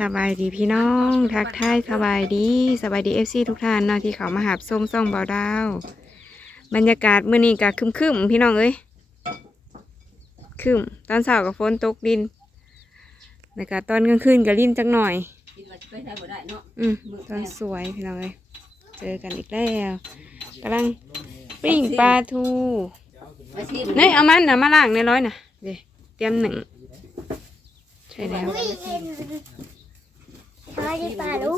สบายดีพี่น้อง ทักทายสบายดีสบายดีเอฟซีทุกท่านเนาะที่เขามาหาบส้มซ่องเบาดาว บรรยากาศมื้อนี้ก็ครึมๆพี่น้องเอ้ยครึมตอนเช้ากับฝนตกดินแล้วก็ตอนกลางคืนก็ลิ้นจักหน่อยกินว่าจะไปได้บ่ได้เนาะอืมตอนสวยพี่น้องเอ้ยเจอกันอีกแล้วกำลังปิ้งปลาทูมาชิมนี่เอามันนะมาล้างในร้อยนะเดี๋ยวเตรียมหนึ่งใช่แล้ว สวัสดีป่าลุง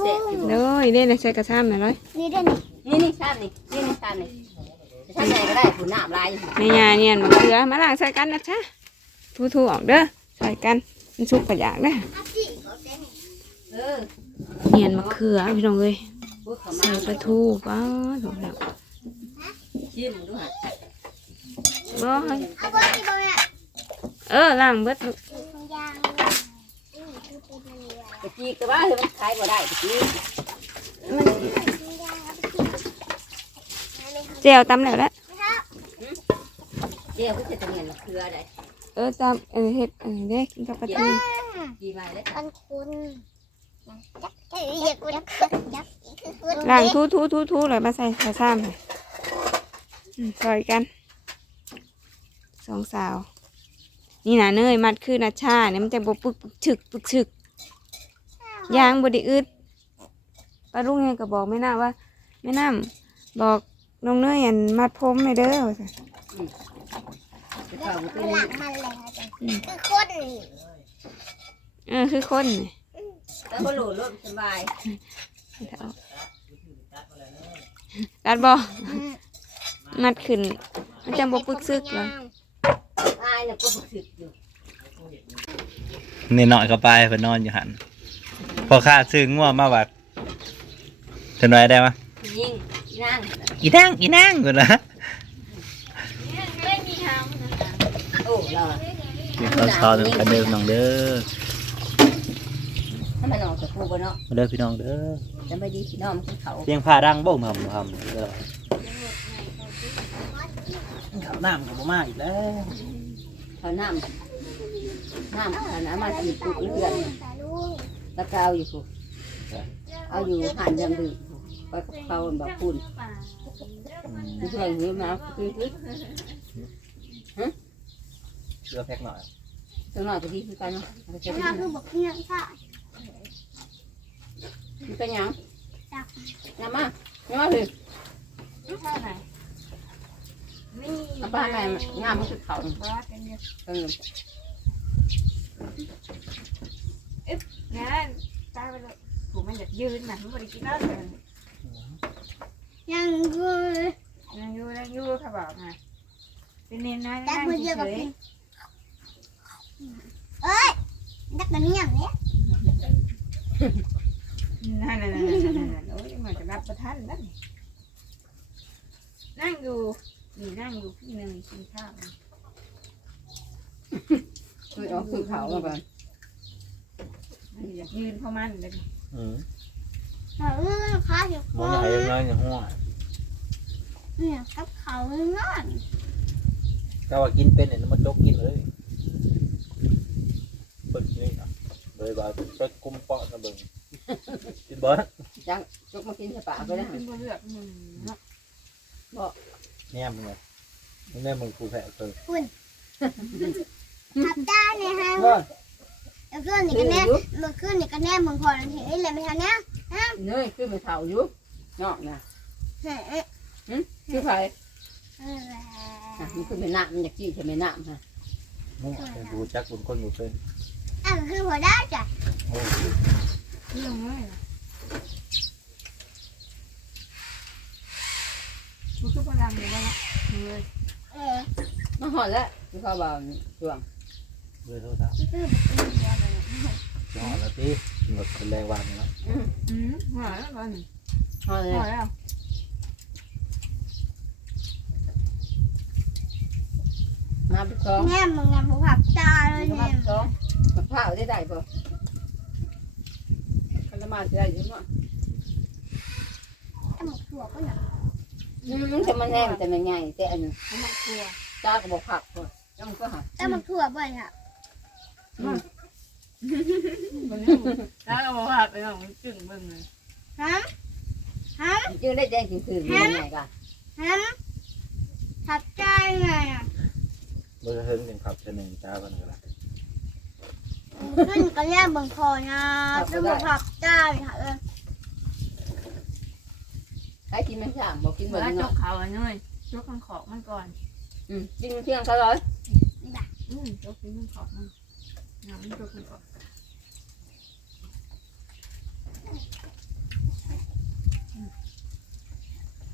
เลยเล่นใช้กระชัมหน่อยร้อยนี่ได้วยนี่นี่นี่ชาตินี่นี่นี่ชาตินี่ชาติไหนก็ได้ผูน้ำลายอยู่แม่ยาเนี่ยมะเขือมาล้างใส่กันนะจ๊ะทูๆออกเด้อใส่กันมันสุกกระยากเด้อเนียนมะเขือพี่น้องเอ้ยใส่ปลาทูป้าถูกแล้วชิมดูฮะบ่ให้เออล่างเบิดลูก ยาง ตะกี้ก็ว่าเฮ้ยมันขายบ่ได้ตะกี้เจียวตำแล้วแหละเดี๋ยวก็จะต้องเงินเครือได้เออตำเออเฮ็ดเออเด้กินกับปลาทูกี่ใบแล้วกันคุณยักษ์เรียกยักษ์ยักษ์คือคุณล้างทูๆๆๆเลยมาใส่กระชัมให้อืมใส่กันสองสาว นี่นะเนยมัดคือนาชาเนี่ยมันจะบปึกปึกฉึกปึกฉึก ยางบไดีอึดป้าลุงไงก็บอกไม่น่าว่าไม่น่าบอกน้องเนยอันมัดผมให้เด้อว่าซั่นจะเข้าไปหลังมันเลยคือคนเออคือคนนี่แล้วก็โหลดรถสบายตัดบอมัดขึ้น มันจะบปึกซึกเหรออายเนี่ยก็ฝึกสึกอยู่นี่หน่อยก็ไปเพิ่นนอนอยู่หัน พอข้าซื้อง่วงมาวัดเพิ่นไว้ได้ปะยิ่งนั่งอีนั่งอีนั่งกูนะโอ้เรากินข้าวเช้าถึงกันเด้อพี่น้องเด้อถ้ามันออกจากกูก็เนาะมาเด้อพี่น้องเด้อจะไม่ดีพี่น้องมันเขาเพียงผ้าดังบ่ทำทำเด้อข้าวน้ำกับบ่มาอีกแล้วเขาน้ำน้ำเขาน้ำมาสีปุกเลือด ป่าลุงตะกาวอยู่กูเอาอยู่ผ่านยังดึกไปกับเขาแบบคุณที่ช่วยนี้มาคือคือเสื้อแพ็คหน่อยตัวหน่อยก็ดีคือกันเนาะมันจะน้าคือบอกเนี่ยค่ะเป็นยังน้ำมาน้ำมาเลยเอาป้าไงงามมันคือเขาเออ งั้นตายไปเลยถูกมันอยากยืนนะมันบริกินแล้วเลยยังกูยังอยู่ยังอยู่ค่ะบอกมาเป็นเน้นนะดักนั่งมือเยอะเฉกับยพี่เอ้ยดักกันเงียบเนี่ยๆนั่นนั่นนั่นนั่นนั่นโอ้ยมันจะรับประทานนั่นนั่งอยู่นี่นั่งอยู่พี่หนึ่งกินข้าวคือเอาคือเขามาก่อนมัน อยากยืนเข้ามันเลยอืมเออข้าอยู่หคมูอใหญ่ยังน้อยอย่างหัวเนี่ยกับเขานอนก็ว่ากินเป็นเนี่ยมันจกกินเลยเบิ่งนี่นะเลยว่าไปกุมเปาะนะเบิ่งกินบ่จังจกมากินใส่ปากก็ได้เป็นบนเลือกมึงเนาะเนี่ยมึงไงมึงแน่มึงกูแพ้เกินขับได้เนี่ยฮะว่าแล้วก็นี่กันแน่เมื่อคืนนี่กันแน่มึงพอแล้วเห็นเลยไม่ทันเนี่ยเนยคือมันเผาอยู่เนาะนะเฮ้ยคือไผเออมันคือไม่น้ำมันอยากจี้ใช่ไหมน้ำฮะมึงเป็นกูจักบุญคนบุญเป็นอะคือพอได้จ้ะโอ้ยเรื่องเลยกูคือพลังเลยว่าเลยเออมาหอดแล้วคือเขาบอกช่วง เลยโทษครับคือบอกเงียบเลยจอแล้วตีหมดเป็นแรงวันเนาะอืมหอแล้วก่อนหอดหแล้อวแล้วน้ำไปสองแน่มึงงานผู้ขับตาเลยน้ำเนี่ยไปสองมะพร้าวได้ได้ป่ะคันละมาได้ยังมั้งถ้ามึงขัวก็หนักมันจะมันแห้งแต่มันใหญ่แต่อันเขามาครัวตาก็บอกผักก่อนยังก็หาถ้ามึงขัวบ่อยค่ะ แล้วเอาว่าไปเอาจึงเบิ่งเลยฮะฮะจึงได้แจ้งถึงคืนยังไงกันฮะทับใจไงอะเมื่อเฮิงหนึ่งขับเชนหนึ่งจ้าพันกันละขึ้นก็แย่เบิ่งคอนะจะบอกทับใจค่ะเออใครกินไม่สามบอกกินหมดแล้วจเนาะกเขาอันนี้จกข้างขอบมันก่อน อืมกินเที่ยงเขาเลย อืมจกข้างขอบมัน น้ำมันจกข้างขอบ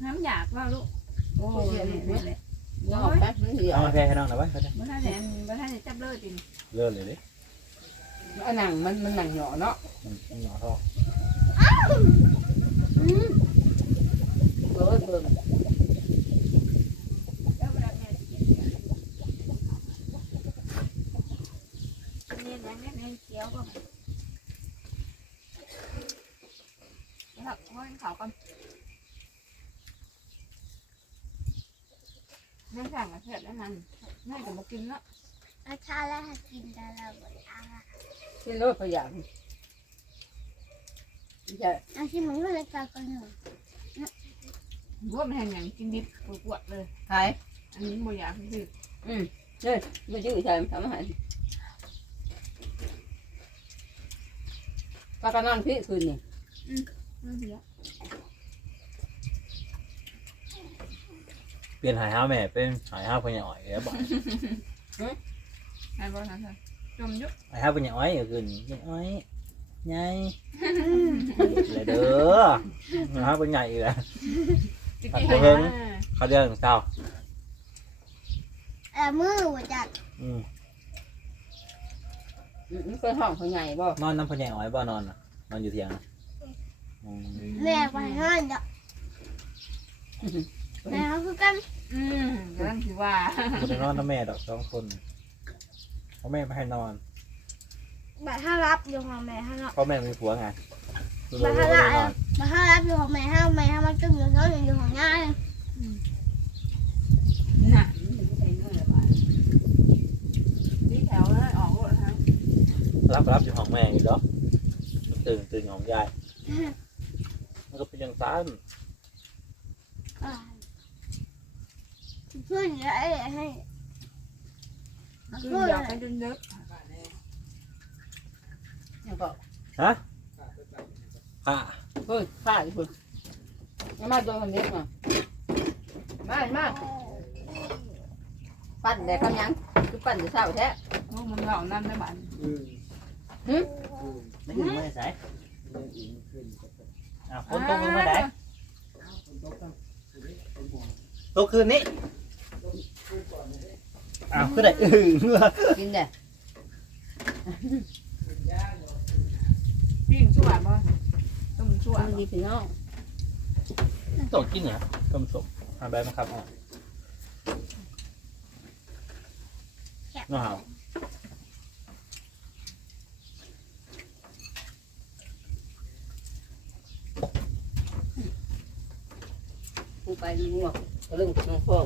น้ำอยากว่าลูก โอ้ยนี่แหละน้องแป๊บนึงเดียวเอามาแพ้ให้น้องหน่อยไว้เขาจะบ่ท่านแหนบ่ท่านจับเลิศจริงเลื่อนเลยดิอันหนังมันมันหนังหยอเนาะมันมันหน่อท้องเบิ่งเบิ่ง แล้วเวลาแม่สิกินเนี่ยเนี่ยอย่างนี้เนี่ยเคี้ยวก็แล้วห้อย เขาก่อนแม่สั่งมาเสร็จแล้วมันแม่จะมากินแล้วอาชาแล้วกินแต่ละวันอะที่รถพยายามจะอาชีพมันก็เลยกลายเป็นหนึ่งรวมแห่งอย่างกินดิบปวดเลยขายอันนี้บ่อยากคือเนี่ยไปยืดใช่ทำอาหารปลากระนอนพี่คืนนี่อืมันเสีย เปลี่ยนหายห้าแม่เป็นหายห้าพญาอ้อยแล้วบอกไอ้บ่ทันทันจมยุบหายห้าพญาอ้อยก็คือพญาอ้อยไงเลยเด้อหายห้าพญาอีกแล้วจิกตัดกี้ให้เบิ่งนะเขาเดือนเต้าเออมือหัวจัดอืมมันเป็นห้องเขาใหญ่บ่นอนน้ำพญาอ้อยบ่นอนนอนอยู่เทียงแม่ไปงานจ้ะ แม่เขาคือกัน อืมกำลังสิว่าบ่ได้นอนน้ำแม่ดอกสองคนเพราะแม่ไม่ให้นอนแบบถ้ารับอยู่ของแม่ถ้ารับเพราะแม่มีผัวไงมาถ้ารับมาถ้ารับอยู่ของแม่ถ้าแม่ถ้ามันจุ่มอยู่เขาอยู่ของย่าน่ะนี่แถวเลยออกรถฮะรับรับอยู่ห้องแม่อยู่แล้วมันตื่นตื่นของยายมันก็เป็นอย่างซ้น เพื่อนจะไอ้ให้คือเพื่อนอยากให้จนเยอะยังก็ฮะค่ะเฮ้ยข้าอีกคนมาโดนคนนี้มามามาปั่นแต่เขายังคือปั่นจะเศร้าแท้ลูกมันเหล่านั่นได้บ้านไม่ถึงไม่ใส่อะฝนตกลงมาได้ตกคืนนี้ อ้าวคือได้อึ่งกินเด้พี่ชั่วบ่ต้มชั่วมันดีพี่น้องตกจริงเหรอต้มสมทำแบบนะครับอ๋อน้าวกูไปงัวเรื่องน้องพ่อ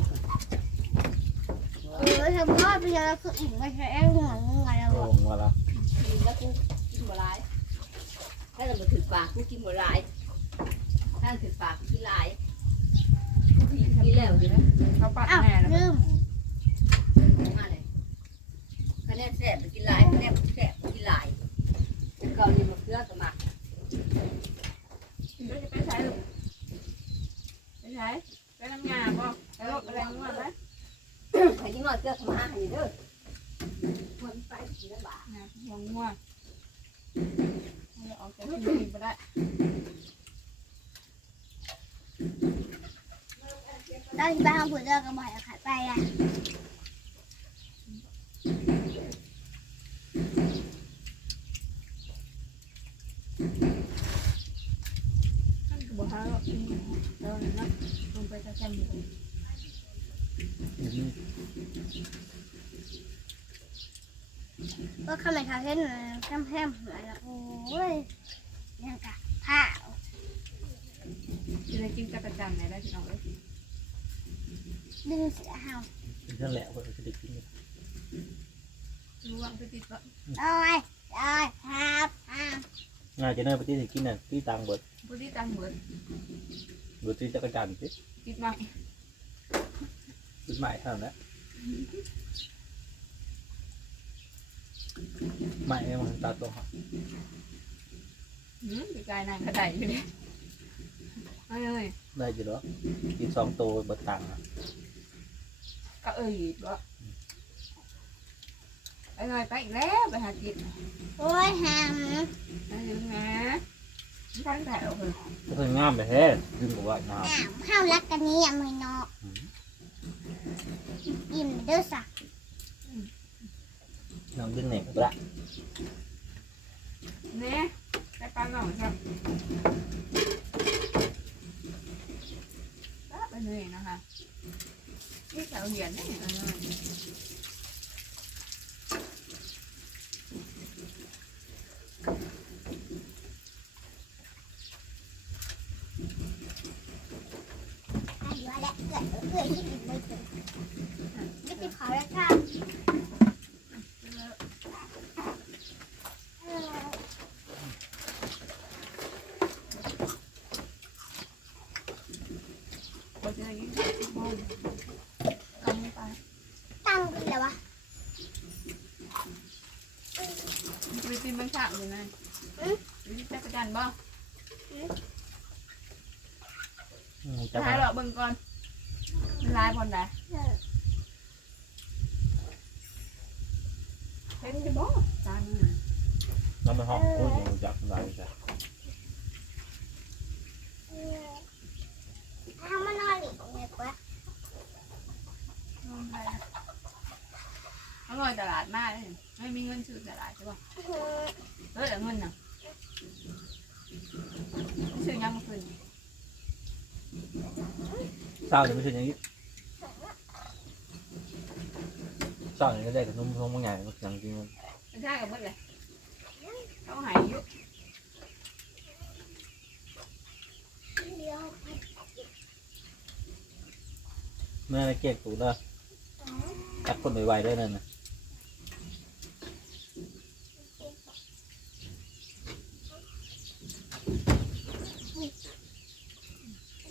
เออทำพ่อไปแล้วคืออิ่มก็ใช้หัวงูอะไรโอ้วะล้วกินแล้วกูกินบัวลายถ้าเรามาถึงปากกูกินบัวลายถ้าถึงปากกูกินลายกินแล้วใช่ไหมเขาปัดอ้าวแม่แล้วลืมมาเลยคะแนนแสบกินลายคะแนนแสบกินลายแต่ก่อนนี่มาเพื่อสมัครจะไปใช้ลูกไปใช้ไปน้ำยาบ่ไปรถอะไรง่วงไหม ใครที่นอนเสื้อสมัครอยู่เด้อคนไปกินแล้วบานะง่วงง่วงออกจากที่นี่ไปได้ตอนที่ไปทำผุดเจอกับบ่อยขายไปอะท่านก็บอกให้เราเออนะลงไปจะแค่นี้ ก็ข้าไม่ทาเส้นแคมๆอะไรโอ้ยยังกะผ้าจะได้กินจักรจันทร์ไหนได้พี่น้องเลยดึงเสือเห่าเป็นนั่นแหละว่าจะได้กินรู้ว่าไปติดแล้วเอาไงได้ครับอ่าง่ายจะเนิ่นไปที่สิกินน่ะที่ตังเบิดผู้ที่ตังเบิดเบิดที่จักรจันทร์สิปิดไม้ ขึ้นใหม่เท่านั้นแหละใหม่เนี่ยมันตัดตัวครับหืมปีกายนางกระไดอยู่ดิเอ้ยได้อยู่แล้วกินสองตัวเบิดตังค์อะก็เอ้ยบ่ไอ้หน่อยไปอีกแล้วไปหาจิตโอ้ยหามไอ้ยังนะทั้งแถวเลยก็คืองามไปแท้ดึงบอกว่างามหามข้าวรักกันนี้ยังไม่นอ กอิ่มเด้อสักน้องดึงเหน็บไปละเนี่ยไปปลาหน่อยครับไปเลยนะคะที่แถวเหรียญนี่เออ อายุแล้วเกิดเกิดที่อิ่มไม่เป็นไม่เป็นขอแล้วค่ะเออ คนจะยิ่ง มองทำไปตั้งขึ้นแล้ววะไปตีมันฉากอยู่นะวิจักรจันทร์บ่อืมจะท้ามายเราเบิ่งก่อนลายบอลได้เออเห็นจะบ่จานนึงน้ำมันหอมกูยังจับอะไรจ้ะเออทำมานอนหลีกเงียบวะลงไป อร่อยตลาดมากเลยไม่มีเงินซื้อตลาดใช่ป่ะเออเออแต่เงินน่ะซื้อยังมาคืนเศร้าเนี่ยไม่ใช่อย่างนี้เศร้าเนี่ยก็ได้กับนุ่มทงบางอย่างมันอย่างจริงมันไม่ใช่กับเบิดเลยเขาหายอยู่เดี๋ยวเมื่อไรเก็บตูเด้อ ตับคนไวๆได้วยนั่นนะ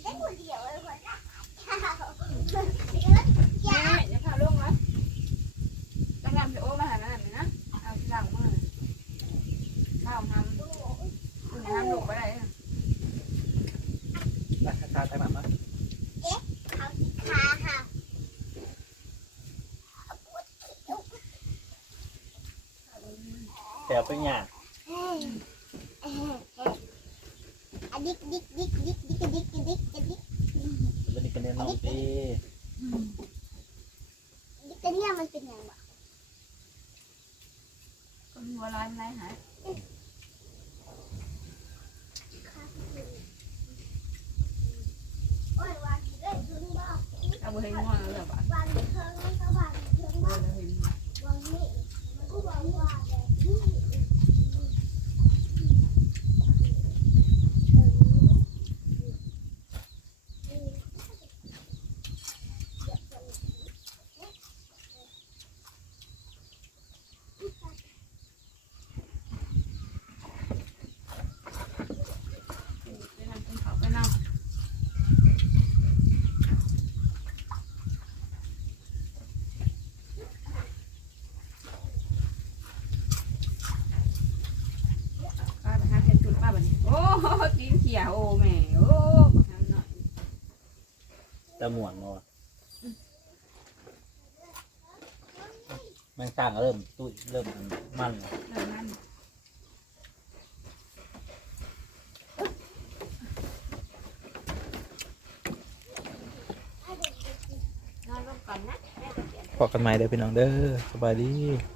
ได้คนเดียวเลยคนข้าว เนี่ยอย่าพาลงนะต้องทำสิโอ้มาหาแม่นะเอาที่หลังมือข้าวทำคุณทำลูกไปได้ ราคาคาใช่ไหมมั้ย เอาสิขาค่ะ แต่เป็นอย่างเฮ้ยเออเอออะดิกดิกดิกดิกดิกดิกดิกดิกดิกวันนี้ก็เน้นน้องตีดิกเนี่ยมันเป็นยังไงก็มีเวลาอะไรหายโอ้ยวันเล่นถึงบ่เอาไปให้ง่วงแล้วแบบวันเทิงก็วันเทิง เอ บ่ อเห็น วันนี้มันก็วันว่าแบบนี้ถึง ไปนำกินข้าวไปนำป้าไปหาเพชรจุดป้าบัดนี้โอ้กินเขียวโอ้แม่โอ้ทำหน่อยตะหมวนมาแม่งสร้างเริ่มตุ้ยเริ่มมันเริ่มนั่นนอนร่วมกันนะแม่จะเขียนพอกันใหม่เด้อพี่น้องเด้อสบายดีส